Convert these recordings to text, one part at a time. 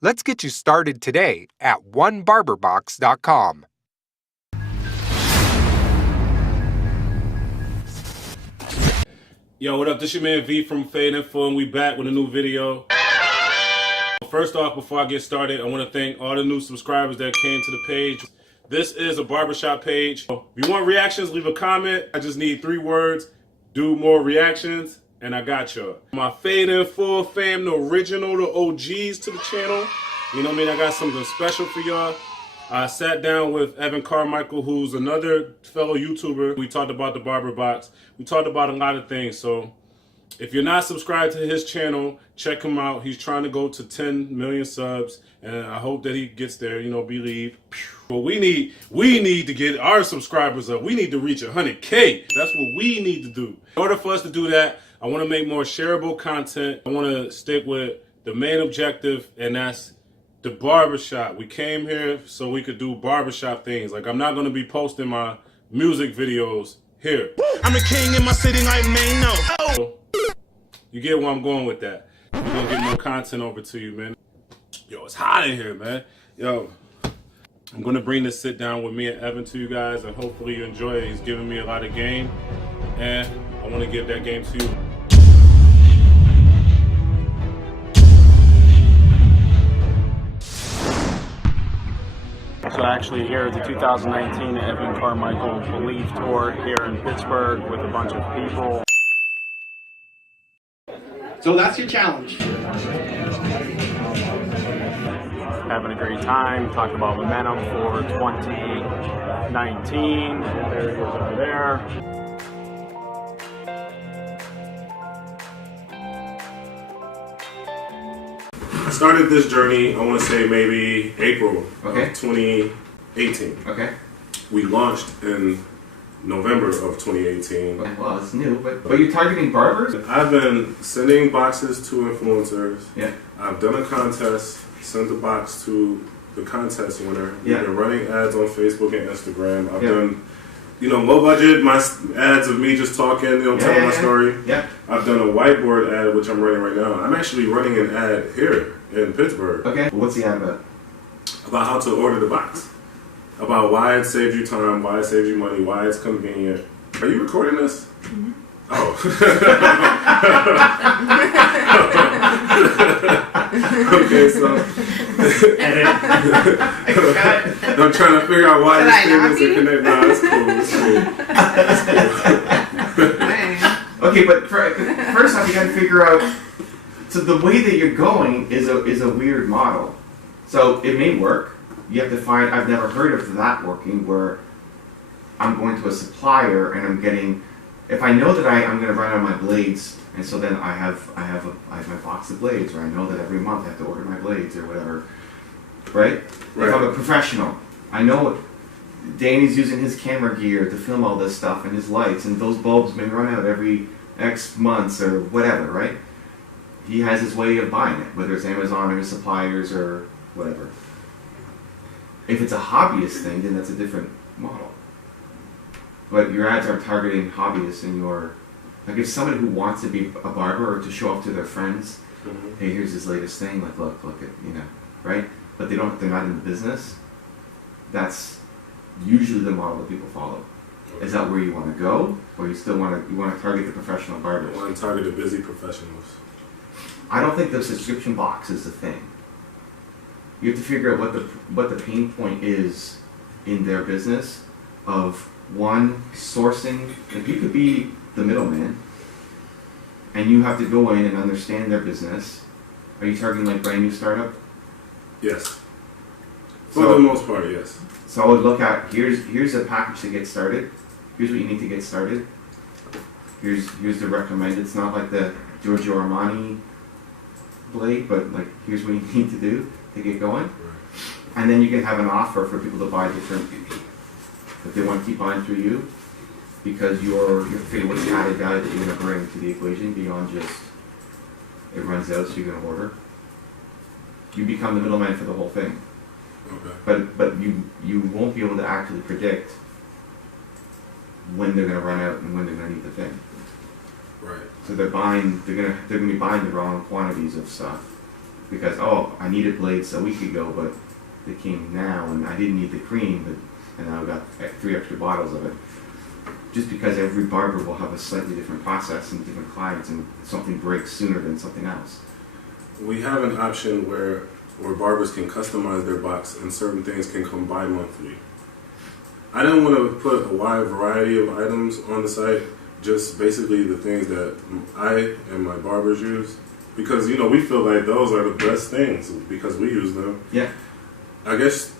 Let's get you started today at onebarberbox.com. Yo, what up? This your man V from Fade Info, and we back with a new video. First off, before I get started, I want to thank all the new subscribers that came to the page. This is a barbershop page. If you want reactions, leave a comment. I just need 3 words. Do more reactions, and I got y'all. My Fade Info fam, the original, the OGs to the channel. You know what I mean? I got something special for y'all. I sat down with Carmichael, who's another fellow YouTuber. We talked about the Barber Box. We talked about a lot of things. So if you're not subscribed to his channel, check him out. He's trying to go to 10 million subs, and I hope that he gets there. You know, believe. But we need to get our subscribers up. We need to reach 100K. That's what we need to do. In order for us to do that, I want to make more shareable content. I want to stick with the main objective, and that's the barbershop. We came here so we could do barbershop things. Like, I'm not going to be posting my music videos here. I'm a king in my city like Maine, So, you get where I'm going with that. We're going to get more content over to you, man. Yo, it's hot in here, man. Yo, I'm going to bring this sit down with me and Evan to you guys, and hopefully you enjoy it. He's giving me a lot of game, and I want to give that game to you. So actually here at the 2019 Evan Carmichael Believe Tour here in Pittsburgh with a bunch of people. So that's your challenge. Having a great time, talking about momentum for 2019. There he is over there. I started this journey, I want to say maybe April of Okay. 2018. Okay. We launched in November of 2018. Well, it's new, but you're targeting barbers? I've been sending boxes to influencers. Yeah. I've done a contest, sent the box to the contest winner. We've Yeah. been running ads on Facebook and Instagram. I've Yeah. done, low budget, my ads of me just talking, telling my story. Yeah. I've done a whiteboard ad, which I'm running right now. I'm actually running an ad here in Pittsburgh. Okay. What's the ad about? About how to order the box. About why it saves you time, why it saves you money, why it's convenient. Are you recording this? Mm-hmm. Oh. Okay, so I'm trying to figure out why this thing isn't connected. Nah, it's cool. Okay, but first off, you got to figure out. So the way that you're going is a weird model. So it may work. You have to find. I've never heard of that working where I'm going to a supplier and I'm getting. If I know that I'm going to run out of my blades, and so then I have my box of blades, or I know that every month I have to order my blades or whatever, right? If I'm a professional, I know Danny's using his camera gear to film all this stuff and his lights, and those bulbs may run out every X months or whatever, right? He has his way of buying it, whether it's Amazon or his suppliers or whatever. If it's a hobbyist thing, then that's a different model. But your ads are targeting hobbyists, and like if somebody who wants to be a barber or to show off to their friends, hey, here's this latest thing. Like, look at right? But they're not in the business. That's usually the model that people follow. Is that where you want to go, or you still want to target the professional barbers? I want to target the busy professionals. I don't think the subscription box is the thing. You have to figure out what the pain point is in their business of one, sourcing. If you could be the middleman and you have to go in and understand their business, are you targeting like brand new startup? Yes. For the most part, yes. So I would look at here's a package to get started. Here's what you need to get started. Here's the recommended. It's not like the Giorgio Armani blade, but like here's what you need to do to get going. Right. And then you can have an offer for people to buy different if they want to keep buying through you, because you're figuring what's the added value that you're going to bring to the equation beyond just it runs out so you're going to order. You become the middleman for the whole thing. Okay. But you won't be able to actually predict when they're going to run out and when they're going to need the thing. Right. So they're gonna be buying the wrong quantities of stuff, because, oh, I needed blades a week ago, but they came now, and I didn't need the cream, but and now I've got 3 extra bottles of it. Just because every barber will have a slightly different process and different clients, and something breaks sooner than something else. We have an option where barbers can customize their box and certain things can come bi-monthly. I didn't want to put a wide variety of items on the site, just basically the things that I and my barbers use, because we feel like those are the best things because we use them. Yeah. I guess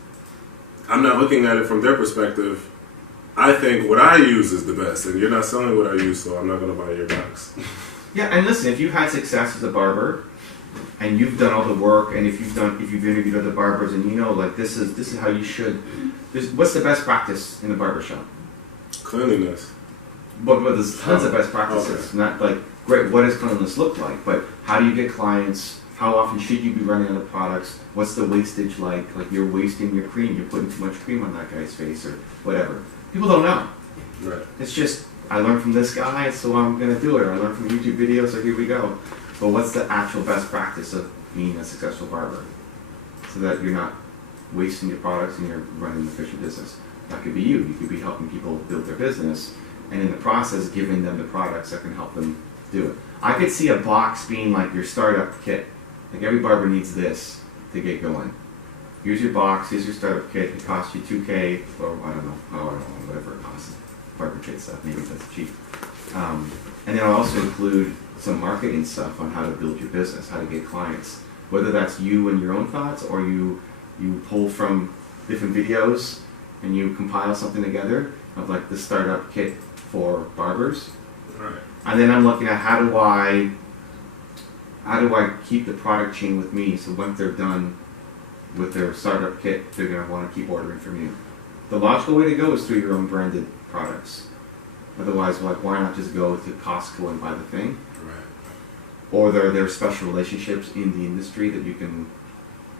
I'm not looking at it from their perspective. I think what I use is the best, and you're not selling what I use, so I'm not going to buy your box. Yeah, and listen, if you've had success as a barber, and you've done all the work, and if you've interviewed other barbers, and like this is how you should. What's the best practice in a barbershop? Cleanliness. But there's tons of best practices. Okay. Not like, great, what does cleanliness look like? But how do you get clients? How often should you be running out of products? What's the wastage like? Like you're wasting your cream, you're putting too much cream on that guy's face or whatever. People don't know. Right. It's just, I learned from this guy, so I'm going to do it. Or I learned from YouTube videos, so here we go. But what's the actual best practice of being a successful barber? So that you're not wasting your products and you're running an efficient business. That could be you. You could be helping people build their business, and in the process giving them the products that can help them do it. I could see a box being like your startup kit. Like every barber needs this to get going. Here's your box, here's your startup kit. It costs you $2K, or I don't know, whatever it costs. Barber kit stuff, maybe that's cheap. And then I'll also include some marketing stuff on how to build your business, how to get clients. Whether that's you and your own thoughts, or you pull from different videos and you compile something together of like the startup kit for barbers. Right. And then I'm looking at how do I keep the product chain with me, so once they're done with their startup kit, they're going to want to keep ordering from you. The logical way to go is through your own branded products. Otherwise, like, why not just go to Costco and buy the thing? Right. Or there are special relationships in the industry that you can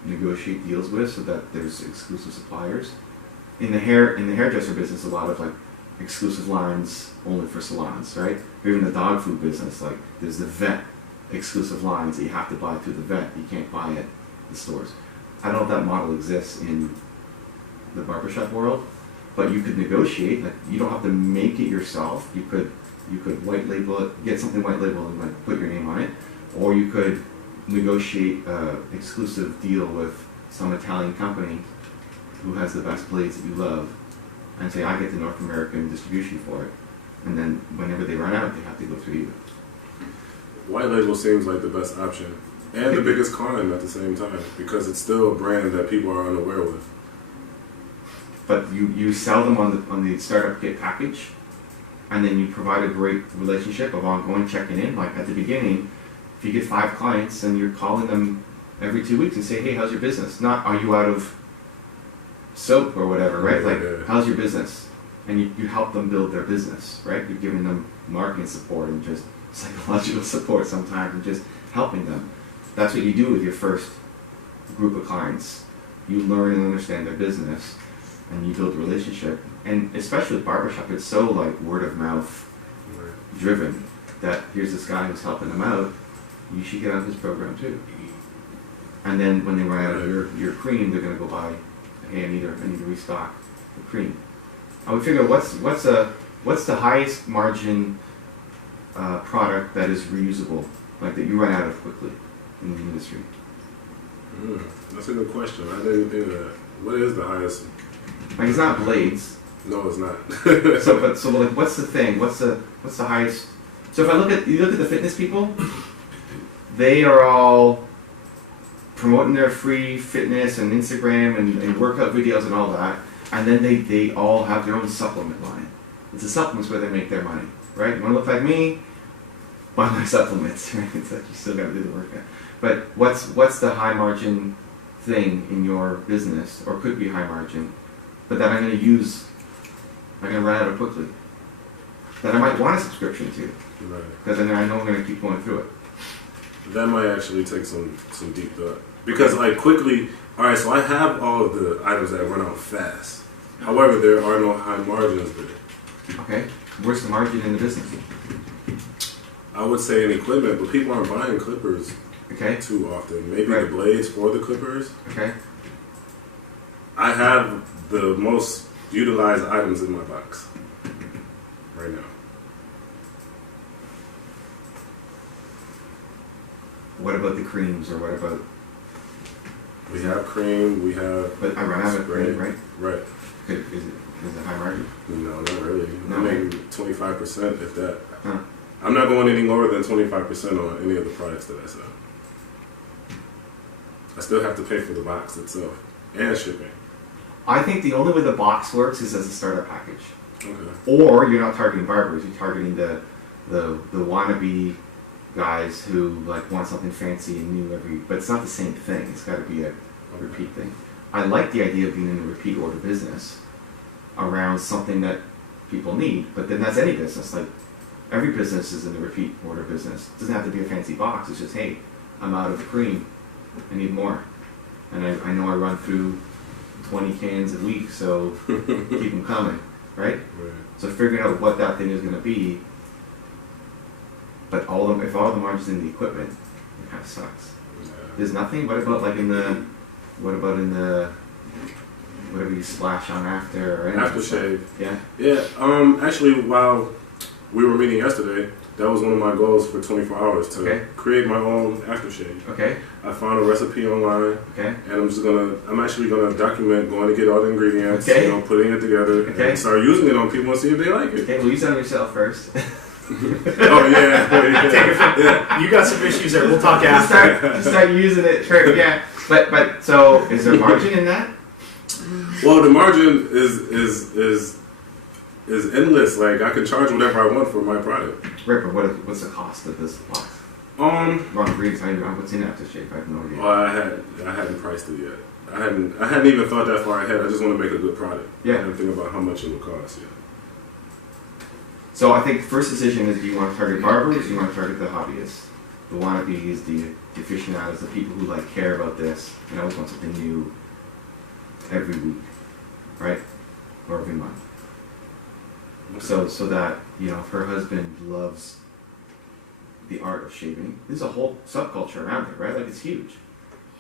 negotiate deals with, so that there's exclusive suppliers. In the hairdresser business, a lot of like exclusive lines only for salons, right? Or even the dog food business, like there's the vet exclusive lines that you have to buy through the vet. You can't buy at the stores. I don't know if that model exists in the barbershop world, but you could negotiate. Like, you don't have to make it yourself. You could white label it, get something white label and like put your name on it, or you could negotiate an exclusive deal with some Italian company who has the best blades that you love, and say, I get the North American distribution for it. And then whenever they run out, they have to go through you. White label seems like the best option, and the biggest con at the same time, because it's still a brand that people are unaware with. But you sell them on the startup kit package, and then you provide a great relationship of ongoing checking in. Like at the beginning, if you get 5 clients and you're calling them every 2 weeks and say, hey, how's your business? Not, are you out of soap or whatever, right? Like, how's your business? And you help them build their business, right? You're giving them marketing support and just psychological support sometimes, and just helping them. That's what you do with your first group of clients. You learn and understand their business, and you build a relationship. And especially with barbershop, it's so like word of mouth driven that here's this guy who's helping them out. You should get on his program too. And then when they run out of your cream, they're gonna go buy. Hey, I need to restock the cream. I would figure what's the highest margin product that is reusable, like that you run out of quickly in the industry. That's a good question. I didn't think of that. What is the highest? Like, it's not blades. No, it's not. so like, what's the thing? What's the highest? So if you look at the fitness people, they are all promoting their free fitness and Instagram and workout videos and all that, and then they all have their own supplement line. It's the supplements where they make their money, right? You want to look like me? Buy my supplements, right? It's like you still got to do the workout. But what's the high margin thing in your business, or could be high margin, but that I'm going to use, I'm going to run out of quickly, that I might want a subscription to, Right. because then I know I'm going to keep going through it. That might actually take some deep thought. Because like quickly, alright, so I have all of the items that run out fast. However, there are no high margins there. Okay, where's the margin in the business? I would say in equipment, but people aren't buying clippers. Okay. too often. Maybe Right. the blades for the clippers. Okay. I have the most utilized items in my box right now. What about the creams, or what about? We have cream. We have. But I run out of cream, right? Right. Is it high margin? No, not really. No. I mean, 25%, if that. Huh. I'm not going any lower than 25% on any of the products that I sell. I still have to pay for the box itself and shipping. I think the only way the box works is as a starter package. Okay. Or you're not targeting barbers, you're targeting the wannabe guys who like want something fancy and new every, but it's not the same thing. It's got to be a repeat thing. I like the idea of being in a repeat order business around something that people need, but then that's any business. Like every business is in the repeat order business. It doesn't have to be a fancy box. It's just, hey, I'm out of cream. I need more. And I know I run through 20 cans a week, so keep them coming, right? Right. So figuring out what that thing is going to be, but if all the margins in the equipment, it kind of sucks. Yeah. There's nothing. What about whatever you splash on after or anything? Aftershave. Yeah. Yeah. Actually, while we were meeting yesterday, that was one of my goals for 24 hours to create my own aftershave. Okay. I found a recipe online. Okay. And I'm actually gonna document going to get all the ingredients, Okay. putting it together, Okay. and start using it on people and see if they like it. Okay. Well, use that on yourself first. Oh yeah. You got some issues there. We'll talk after. just start using it. Sure. Yeah. But so is there margin in that? Well, the margin is endless. Like I can charge whatever I want for my product. Right. But what's the cost of this box? Raw ingredients. What's in aftershave? I have no idea. Well, I hadn't priced it yet. I hadn't even thought that far ahead. I just want to make a good product. Yeah. I didn't think about how much it would cost. Yeah. So I think the first decision is: do you want to target barbers? Do you want to target the hobbyists, the wannabes, the aficionados, the people who like care about this and always want something new every week, right, or every month. Okay. So that if her husband loves the art of shaving, there's a whole subculture around it, right? Like it's huge.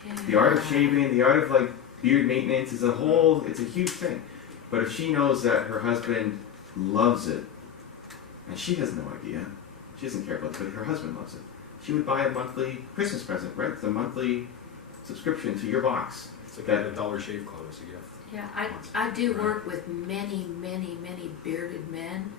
Yeah. The art of shaving, the art of like beard maintenance it's a huge thing. But if she knows that her husband loves it, and she has no idea, she doesn't care about it, but her husband loves it, she would buy a monthly Christmas present, right? It's a monthly subscription to your box. It's like a Dollar Shave Club as a gift. Yeah, I do work with many bearded men,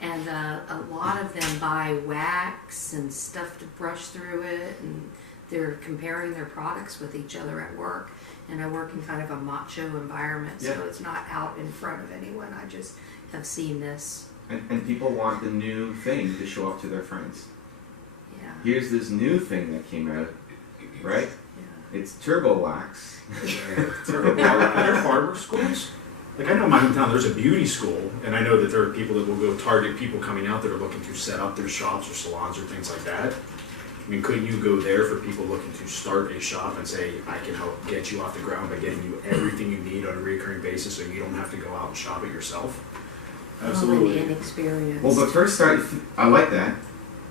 and a lot of them buy wax and stuff to brush through it, and they're comparing their products with each other at work. And I work in kind of a macho environment, so it's not out in front of anyone. I just have seen this. And people want the new thing to show off to their friends. Yeah. Here's this new thing that came out, right? Yeah. It's turbo wax. Are there barber schools? Like I know in my hometown there's a beauty school, and I know that there are people that will go target people coming out that are looking to set up their shops or salons or things like that. I mean, couldn't you go there for people looking to start a shop and say, I can help get you off the ground by getting you everything you need on a recurring basis so you don't have to go out and shop it yourself? Absolutely. Only inexperienced. Well, but first I like that.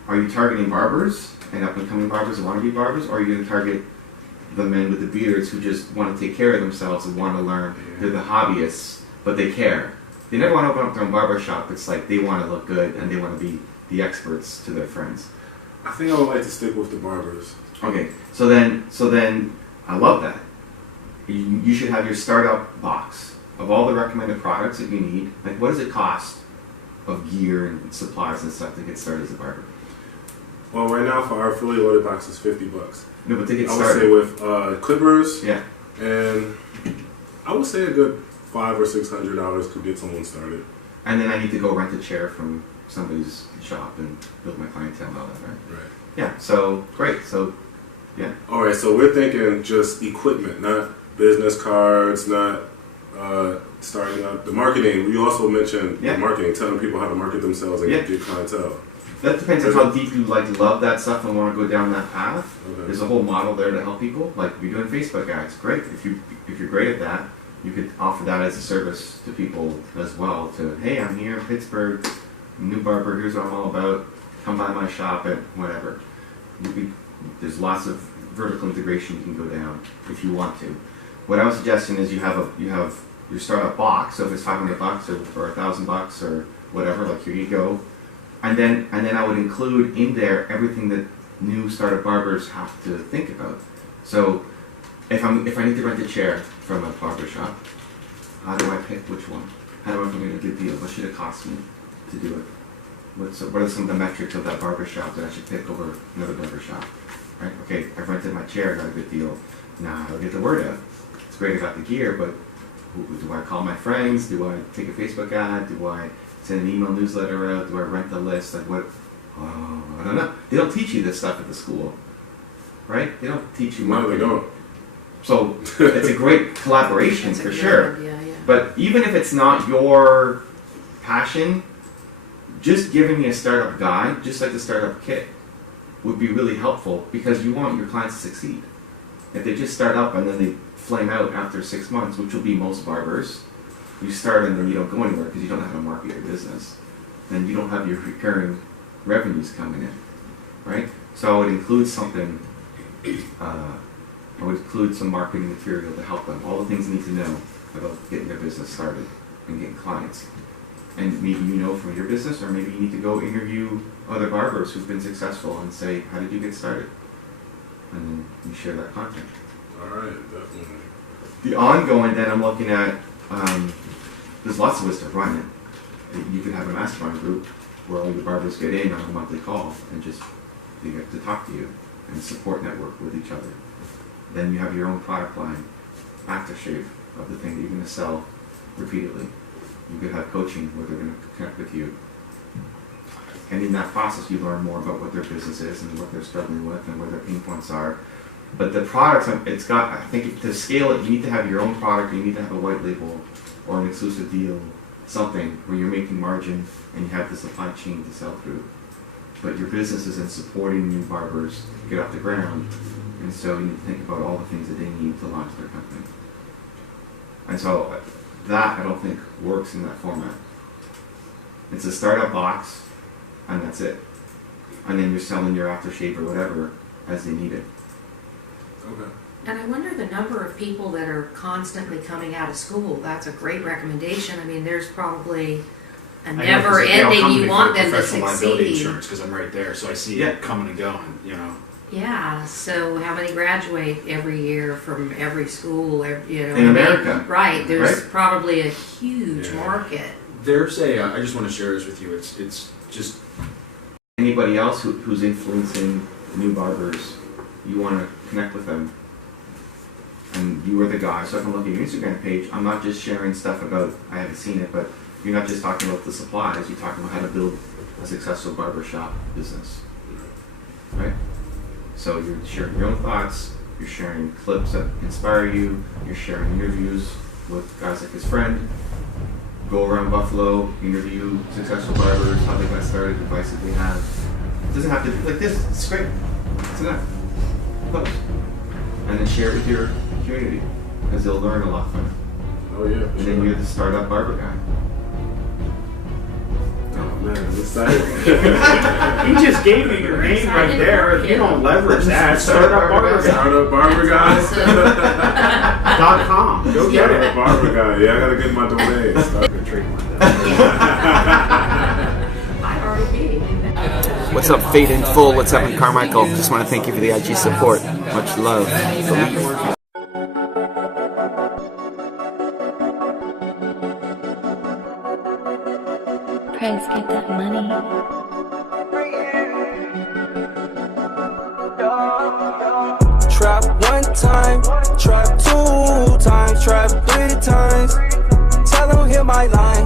Are you targeting barbers and up and coming barbers and wannabe barbers, or are you going to target the men with the beards who just want to take care of themselves and want to learn? They're the hobbyists, but they care. They never want to open up their own barber shop. It's like they want to look good and they want to be the experts to their friends. I think I would like to stick with the barbers. Okay, so then I love that. You should have your startup box of all the recommended products that you need. Like, what does it cost of gear and supplies and stuff to get started as a barber? Well, right now for our fully loaded box is $50. No, but to get I would started. say with clippers, Yeah. and I would say a good $500 or $600 could get someone started. And then I need to go rent a chair from somebody's shop and build my clientele and all that, right? Right. Yeah, so great. So, yeah. All right, so we're thinking just equipment, not business cards, not starting up the marketing. We also mentioned the marketing, telling people how to market themselves and get clientele. That depends on how deep you love that stuff and want to go down that path. Okay. There's a whole model there to help people. Like you're doing Facebook ads, great. If you're great at that, you could offer that as a service to people as well. To hey, I'm here in Pittsburgh, new barber. Here's what I'm all about. Come by my shop at whatever. There's lots of vertical integration you can go down if you want to. What I was suggesting is you have your startup box, so if it's $500 or $1,000 or whatever, like here you go, and then I would include in there everything that new startup barbers have to think about. So if I need to rent a chair from a barber shop, how do I pick which one? How do I get a good deal? What should it cost me to do it? What are some of the metrics of that barber shop that I should pick over another barber shop? Right? Okay, I've rented my chair, got a good deal. Now I'll get the word out. It's great I got the gear, but do I call my friends? Do I take a Facebook ad? Do I send an email newsletter out? Do I rent a list? Like what? Oh, I don't know. They don't teach you this stuff at the school, right? They don't teach you No, they don't. So it's a great collaboration That's a for good sure. idea, yeah. But even if it's not your passion, just giving me a startup guide, just like the startup kit, would be really helpful because you want your clients to succeed. If they just start up and then they flame out after 6 months, which will be most barbers, you start and then you don't go anywhere because you don't know how to market your business. Then you don't have your recurring revenues coming in, right? So I would include something, I would include some marketing material to help them, all the things they need to know about getting their business started and getting clients. And maybe you know from your business, or maybe you need to go interview other barbers who've been successful and say, how did you get started? And then you share that content. All right, definitely. The ongoing, then I'm looking at, there's lots of ways to run it. You could have a mastermind group where all your barbers get in on a monthly call and just they get to talk to you and support network with each other. Then you have your own product line, aftershave of the thing that you're going to sell repeatedly. You could have coaching where they're going to connect with you. And in that process, you learn more about what their business is and what they're struggling with and where their pain points are. But the products, it's got, I think to scale it, you need to have your own product, you need to have a white label or an exclusive deal, something where you're making margin and you have the supply chain to sell through. But your business is in supporting new barbers to get off the ground, and so you need to think about all the things that they need to launch their company. And so that I don't think works in that format. It's a startup box, and that's it. And then you're selling your aftershave or whatever as they need it. Okay. And I wonder the number of people that are constantly coming out of school. That's a great recommendation. I mean, there's probably a never ending. You want them to professional liability succeed. insurance because I'm right there, so I see Yeah. it coming and going. You know. Yeah. So how many graduate every year from every school? You know, In America. right? There's Right. probably a huge Yeah. market. There's a, I just want to share this with you. It's just, Anybody else who's influencing new barbers, you want to connect with them. And you are the guy. So if I'm looking at your Instagram page, I'm not just sharing stuff about, I haven't seen it, but you're not just talking about the supplies, you're talking about how to build a successful barbershop business. Right? So you're sharing your own thoughts, you're sharing clips that inspire you, you're sharing interviews with guys like his friend. Go around Buffalo, interview successful barbers, how they got started, advice that they have. It doesn't have to be like this, it's great. It's enough. Post. And then share it with your community, because they'll learn a lot from it. Oh yeah. And then you're the startup barber guy. Oh man, I'm excited. He just gave me your name right there. If you don't leverage that, Startup barber guys. startupbarber.com. Go get Startup it. barber guy. Yeah, I gotta get my domain. Start a trademark that. I already be. What's up, Fate in Full? What's up, Carmichael? Just want to thank you for the IG support. Much love. Praise, get that money. Trap one time, trap two times, trap three times. Tell them hit my line.